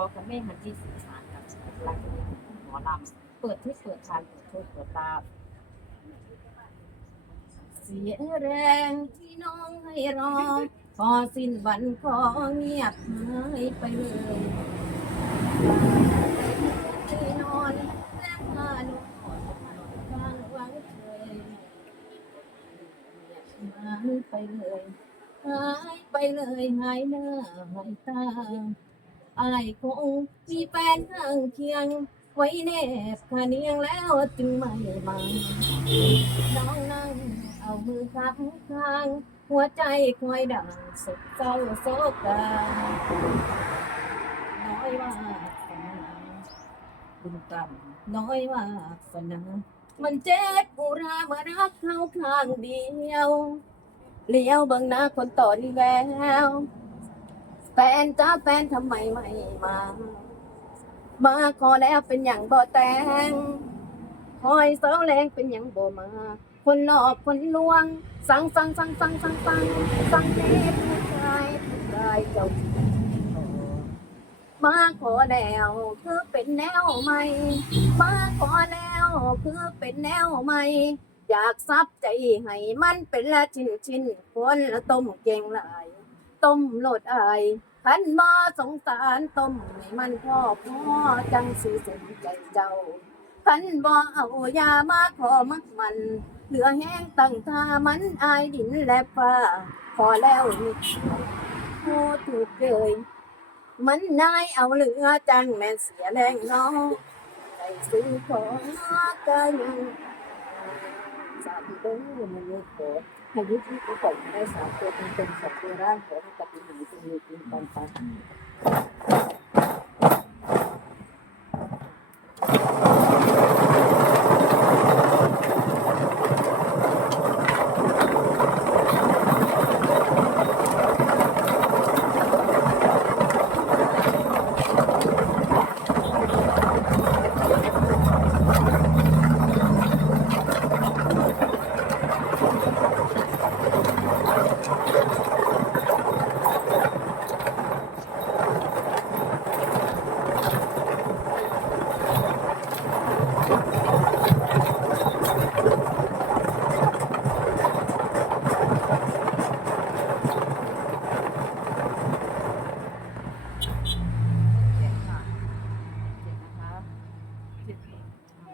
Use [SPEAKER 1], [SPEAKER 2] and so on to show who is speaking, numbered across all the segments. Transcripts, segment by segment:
[SPEAKER 1] อกับแม่มันที่สื่อสารกับหลักนี้หมอลำเปิดที่เปิดทางเปิดโชคเปิดลาเสียแรงที่น้องให้รอพอสิ้นวันก็เงียบหายไปเลยนอนและพาลูกนอนกลางวังเฉยหายไปเลยหายไปเลยหายหน้าหายตา อายคงมีแฟนข้างเคียง ไว้แนบคาเนียงแล้วจึงไม่มาน้องนั่งเอามือข้างข้าง หัวใจคอยดังสุดเศร้าโศกาน้อยว่าสนาบุญกรรมน้อยว่าสนามันเจ็บอุรามื่อรักเขาข้างเดียวเลี้ยวบิ่งหน้าคนต่อนี่แวว แฟนจ้าแฟนทำไมไม่มา มาขอแล้วเป็นอย่างบ่แต่งคอยเสาแรงเป็นอย่างบ่มา คนหลอกคนลวง สังสังสังสังสังสังสังเทพผู้ชายผู้ชายเจ้ามาขอแล้วคือเป็นแนวใหม่ มาขอแล้วคือเป็นแนวใหม่อยากซับใจให้มันเป็นละชิ้นชิ้นคนละต้มเก่งหลาย ต้มโหลดอายพันมาสงสารต้มให้มันพ่อพ่อจังสีสมใจเจ้าพันบ่เอายามาขอมักมัน เหลือแห้งตั้งทามันอายดินและฟ้าพอแล้วนี่โอ้ถูกเลยมันนายเอาเหลือจังแม่เสียแรงน้องใจซื้อของก็ยังสาธุเด้อมันนี้ขอให้ยุติผู้ป่วยไมตัวเป็นเป็นสองตัวร่างขอให้ปฏิหารย์จงมีจริงปันปัน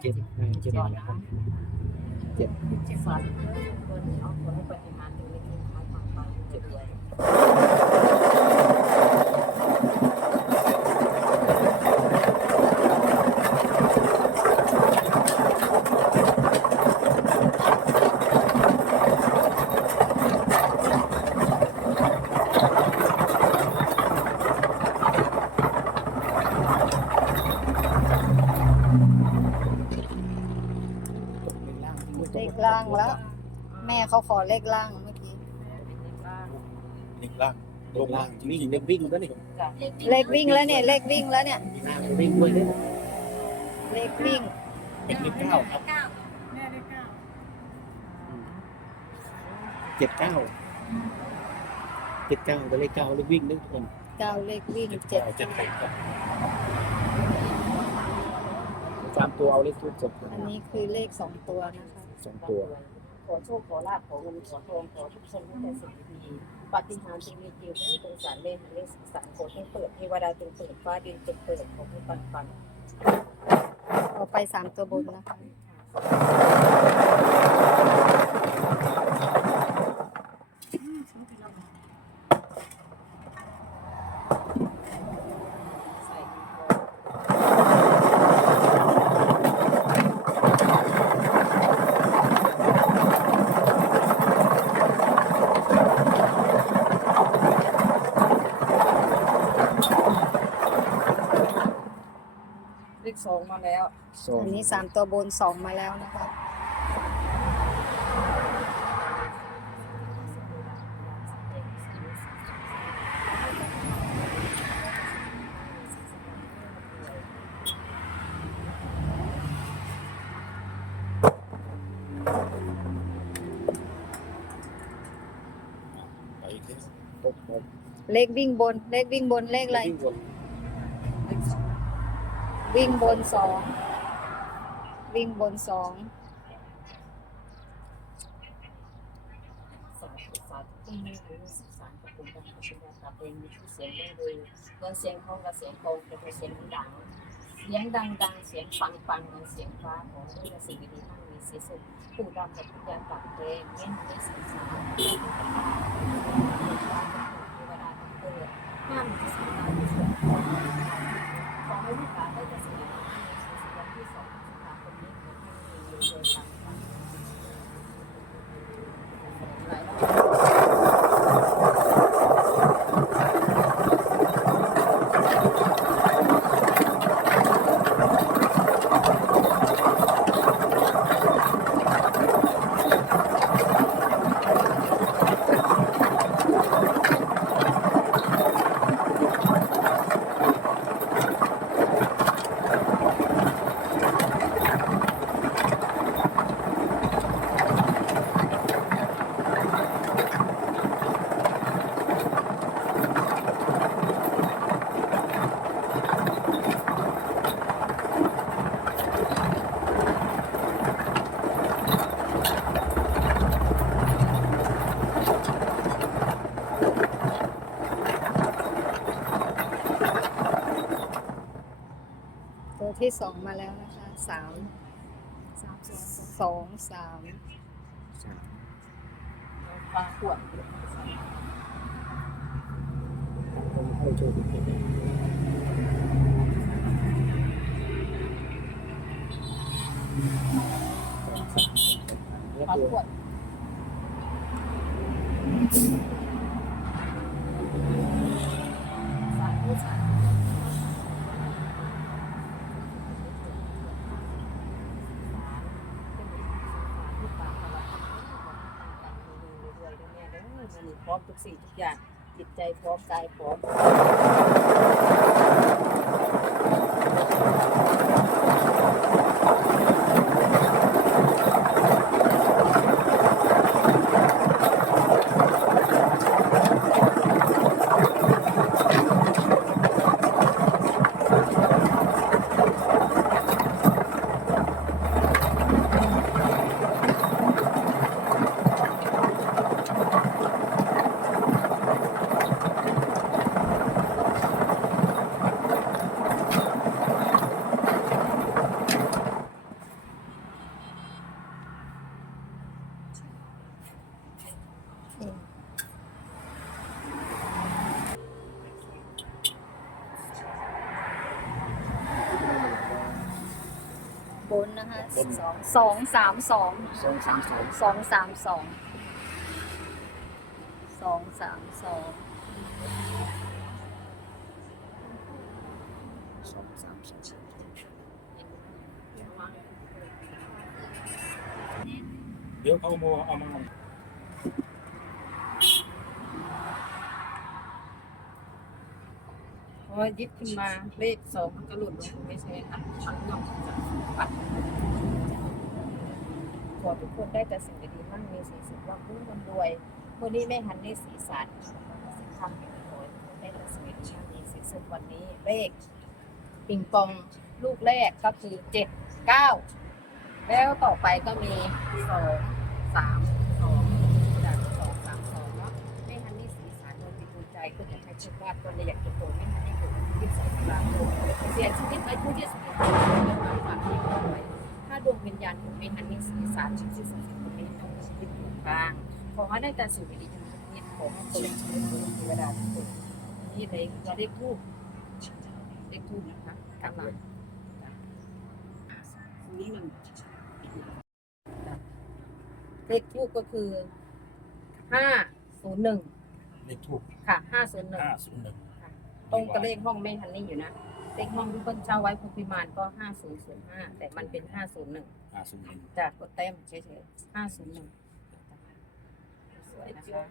[SPEAKER 2] เจ็ดห้าเจ็ด
[SPEAKER 1] ก่ อน
[SPEAKER 2] นะ
[SPEAKER 1] นะครับ
[SPEAKER 2] เจ็ด
[SPEAKER 1] เจ็ดสาธุเด้อคนเอาขอให้ปฏิหารย์จงมีจริงปันปันปันเจ็ดด้วย
[SPEAKER 2] เป็น ล่าง
[SPEAKER 3] เลขล่างแล้ว แม่เขาขอเลขล่างเมื่อกี้
[SPEAKER 4] เด็กล่าง
[SPEAKER 2] ลงล่างวิ่งเด็กวิ่งก็นี่
[SPEAKER 3] เลขวิ่งแล้วเนี่ย เลขวิ่งแล้วเนี่ย
[SPEAKER 2] มีหน้าวิ่งด้วยเนี่ย
[SPEAKER 3] เลขวิ่ง
[SPEAKER 2] เป็นเลขเก้าครับเจ็ดเก้าเจ็ดเก้าเป็นเลขเก้าเลขวิ่งด้วยทุกคน
[SPEAKER 3] เก้าเลขวิ่งเจ็ด
[SPEAKER 2] เจ็ดแปดครับสามตัวเอาเลขทุกจบ
[SPEAKER 3] อันนี้คือเลขสองตัวนะคะ
[SPEAKER 2] สองตัว
[SPEAKER 1] ขอโชคขอลาภขอเงินขอทองขอทุกสิ่งที่เป็นสิ่งดีปาฏิหาริย์จงมีจริงให้ตรงสารเลขเลขสารโคตรให้เปิดเทวดาจงเปิดฟ้าดินจงเปิดขอให้ปันปัน
[SPEAKER 3] เอาไปสามตัวบนนะคะ
[SPEAKER 1] ใองมาแล้ว
[SPEAKER 2] อั
[SPEAKER 3] นนี้สามตัวบนสองมาแล้วนะคะเลขวิ่งบน เลขวิ่งบนเลขอะไร
[SPEAKER 2] วิ่ง
[SPEAKER 3] บนสองวิ่งบนสอง
[SPEAKER 1] สาธุสาธุที่มีรู้สึกสารกับคุณดังกับคุณดังกับเป็นมีชื่อเสียงได้เลยเงินเสียงทองกับเสียงโกงเป็นเสียงดัง เสียงดังดังเสียงฟังฟังเหมือนเสียงฟ้าของด้วยและสิ่งดีๆนั่งมีสีสุขผู้ดำกับผู้ยาตักเตงเงี้ยในสิ่งสารเทวดาทั้งเกิดห้ามจะสิ่งใดที่สุดขอให้ลูกหลานได้แต่สิ่งดีๆในชีวิตที่สองสิงหาคมนี้ขอให้มีเงินเดือนปังๆหลายรอบ
[SPEAKER 3] ตัวที่สองมาแล้วนะคะสามสองสาม
[SPEAKER 2] สาม
[SPEAKER 1] ปลาขวด
[SPEAKER 2] เข้าโชว์เลยแล้ว
[SPEAKER 1] ปลาขวดสาธุสาธุ พร้อมทุกสิ่งทุกอย่างจิตใจพร้อมกายพร้อม
[SPEAKER 3] บ นนะคะสองสองสามสอง
[SPEAKER 2] สองสามสอง
[SPEAKER 3] สองสามสองสองสามสอง
[SPEAKER 2] สองสามสองเดี๋ยวเขาเอามาเอามา
[SPEAKER 1] เพ ราะว่ายิบขึ้นมาเลขสองมันก็หลุดลงไม่ใช่ค่ะมันนอกจากปัดขอทุกคนได้แต่สิ่งดีๆมั่งมีสีสุขว่าพุ่งมันรวยวันนี้แม่ฮันนี่สีสันสีคำให้ขอให้ทุกคนได้แต่สิ่งดีๆมั่งมีสีสุขวันนี้เลขปิงปองลูกแรกก็คือเจ็ดเก้าแล้วต่อไปก็มีสองสามสองจากสองสามสองเนาะแม่ฮันนี่สีสารโดนจิตใจก็จะให้โชคลาภคนในอยากจะโตแม่ฮันนี่ เกิดวันที่สองตุลาคมเสียชีวิตไว้ผู้ที่สุดท้ายแล้วมาฝากที่เอาไว้ถ้าดวงวิญญาณของแม่ฮันนี่สีสารชีวิตสุดของแม่ต้องมีชีวิตอยู่บ้างขอให้ได้แต่สิ่งดีๆทุกนิดขอให้คนในชีวิตของเทวดาทุกคนนี่เลยเราได้ทูบได้ทูบนะคะกลับมานี่หนึ่งเลขทูบก็คือห้าศูนย์หนึ่ง
[SPEAKER 4] เลขทูบ
[SPEAKER 1] ค่ะห้าศูนย์หนึ่ง
[SPEAKER 4] ห้าศูนย์หนึ่ง
[SPEAKER 1] ตรงกับเลขห้องแม่ฮันนี่อยู่นะ เลขห้องที่เพิ่นเช่าไว้พุพิมานก็ห้าศูนย์ศูนย์ห้าแต่มันเป็นห้าศูนย์หนึ่ง
[SPEAKER 4] ห้าศูนย์หนึ่ง
[SPEAKER 1] จากกดแต้มเฉยๆห้าศูนย์หนึ่งสวยนะคะ